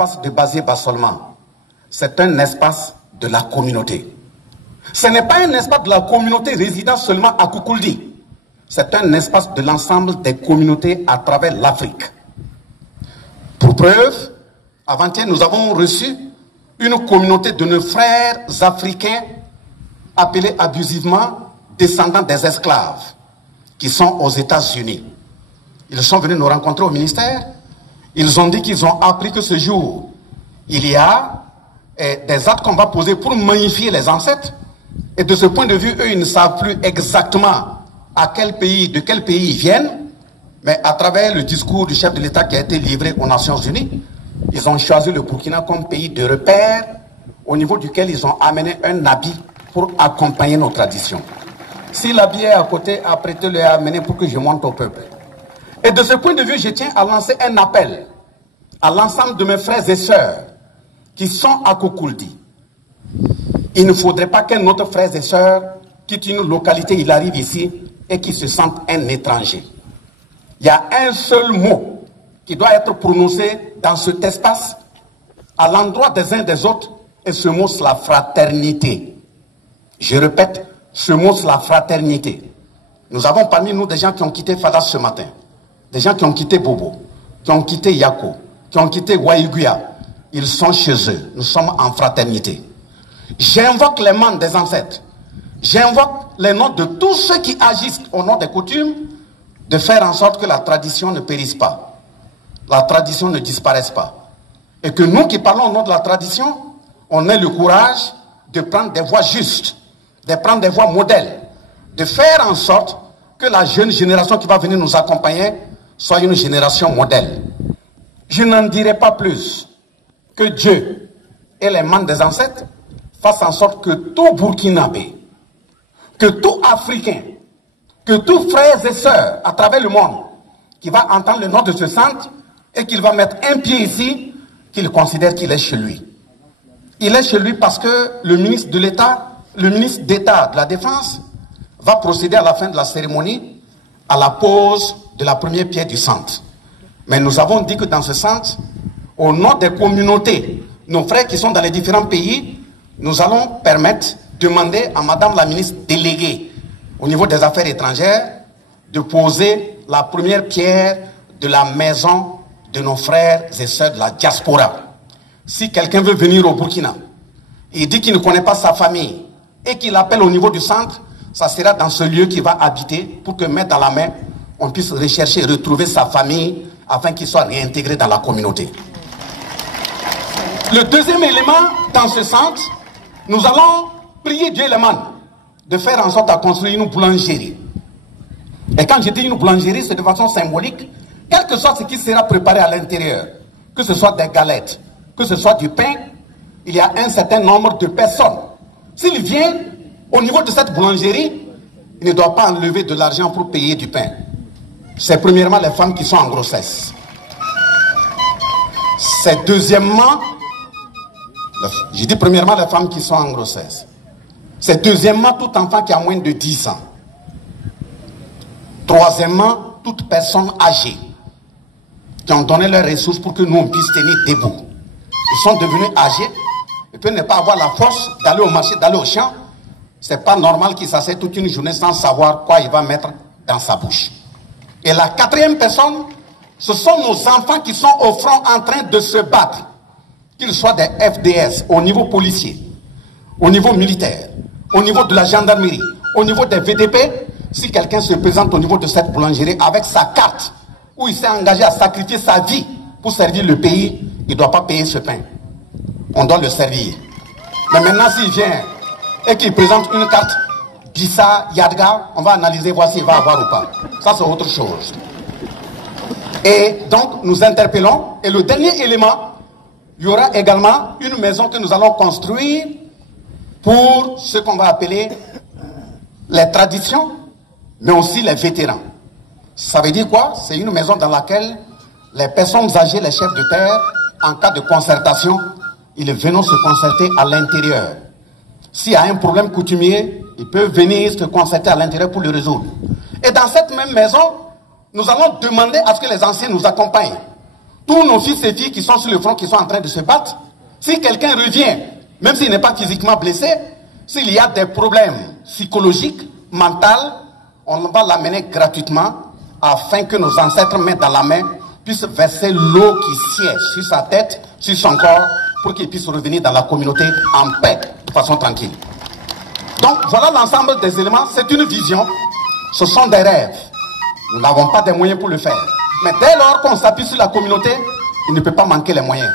espace de Basié Bassolma. C'est un espace de la communauté. Ce n'est pas un espace de la communauté résidant seulement à Koukouldi. C'est un espace de l'ensemble des communautés à travers l'Afrique. Pour preuve, avant-hier, nous avons reçu une communauté de nos frères africains appelés abusivement descendants des esclaves qui sont aux États-Unis. Ils sont venus nous rencontrer au ministère. Ils ont dit qu'ils ont appris que ce jour, il y a des actes qu'on va poser pour magnifier les ancêtres. Et de ce point de vue, eux, ils ne savent plus exactement à quel pays, de quel pays ils viennent. Mais à travers le discours du chef de l'État qui a été livré aux Nations Unies, ils ont choisi le Burkina comme pays de repère au niveau duquel ils ont amené un habit pour accompagner nos traditions. Si l'habit est à côté, apprêtez-le à amener pour que je monte au peuple. Et de ce point de vue, je tiens à lancer un appel à l'ensemble de mes frères et sœurs qui sont à Koukouldi. Il ne faudrait pas qu'un autre frère et sœur quitte une localité, il arrive ici et qu'il se sente un étranger. Il y a un seul mot qui doit être prononcé dans cet espace à l'endroit des uns des autres, et ce mot c'est la fraternité. Je répète, ce mot c'est la fraternité. Nous avons parmi nous des gens qui ont quitté Fadas ce matin, des gens qui ont quitté Bobo, qui ont quitté Yako, qui ont quitté Waïguya. Ils sont chez eux, nous sommes en fraternité. J'invoque les membres des ancêtres, j'invoque les noms de tous ceux qui agissent au nom des coutumes, de faire en sorte que la tradition ne périsse pas, la tradition ne disparaisse pas. Et que nous qui parlons au nom de la tradition, on ait le courage de prendre des voies justes, de prendre des voies modèles, de faire en sorte que la jeune génération qui va venir nous accompagner soit une génération modèle. Je n'en dirai pas plus. Que Dieu et les membres des ancêtres fassent en sorte que tout Burkinabé, que tout Africain, que tous frères et sœurs à travers le monde qui va entendre le nom de ce centre et qu'il va mettre un pied ici, qu'il considère qu'il est chez lui. Il est chez lui parce que le ministre de l'État, le ministre d'État de la Défense va procéder à la fin de la cérémonie à la pose de la première pierre du centre. Mais nous avons dit que dans ce centre, au nom des communautés, nos frères qui sont dans les différents pays, nous allons permettre, demander à Madame la ministre déléguée au niveau des affaires étrangères de poser la première pierre de la maison de nos frères et sœurs de la diaspora. Si quelqu'un veut venir au Burkina, il dit qu'il ne connaît pas sa famille et qu'il appelle au niveau du centre, ça sera dans ce lieu qu'il va habiter pour que, main dans la main, on puisse rechercher et retrouver sa famille afin qu'il soit réintégré dans la communauté. Le deuxième élément dans ce centre, nous allons prier Dieu et les man de faire en sorte de construire une boulangerie. Et quand je dis une boulangerie, c'est de façon symbolique, quel que soit ce qui sera préparé à l'intérieur, que ce soit des galettes, que ce soit du pain, il y a un certain nombre de personnes. S'ils viennent au niveau de cette boulangerie, ils ne doivent pas enlever de l'argent pour payer du pain. C'est premièrement les femmes qui sont en grossesse. C'est deuxièmement, je dis premièrement les femmes qui sont en grossesse. C'est deuxièmement tout enfant qui a moins de 10 ans. Troisièmement, toute personne âgée qui ont donné leurs ressources pour que nous on puisse tenir debout. Ils sont devenus âgés, ils peuvent ne pas avoir la force d'aller au marché, d'aller au champ. C'est pas normal qu'il s'assied toute une journée sans savoir quoi il va mettre dans sa bouche. Et la quatrième personne, ce sont nos enfants qui sont au front en train de se battre. Qu'ils soient des FDS au niveau policier, au niveau militaire, au niveau de la gendarmerie, au niveau des VDP. Si quelqu'un se présente au niveau de cette boulangerie avec sa carte, où il s'est engagé à sacrifier sa vie pour servir le pays, il ne doit pas payer ce pain. On doit le servir. Mais maintenant, s'il vient et qu'il présente une carte Bissa, Yadga, on va analyser, voir s'il va avoir ou pas. Ça, c'est autre chose. Et donc, nous interpellons. Et le dernier élément, il y aura également une maison que nous allons construire pour ce qu'on va appeler les traditions, mais aussi les vétérans. Ça veut dire quoi? C'est une maison dans laquelle les personnes âgées, les chefs de terre, en cas de concertation, ils viennent se concerter à l'intérieur. S'il y a un problème coutumier, ils peuvent venir se concerter à l'intérieur pour le résoudre. Et dans cette même maison, nous allons demander à ce que les anciens nous accompagnent. tous nos fils et filles qui sont sur le front, qui sont en train de se battre, si quelqu'un revient, même s'il n'est pas physiquement blessé, s'il y a des problèmes psychologiques, mentaux, on va l'amener gratuitement afin que nos ancêtres, main dans la main, puissent verser l'eau qui siège sur sa tête, sur son corps, pour qu'il puisse revenir dans la communauté en paix, de façon tranquille. Donc voilà l'ensemble des éléments, c'est une vision, ce sont des rêves. Nous n'avons pas de moyens pour le faire. Mais dès lors qu'on s'appuie sur la communauté, il ne peut pas manquer les moyens.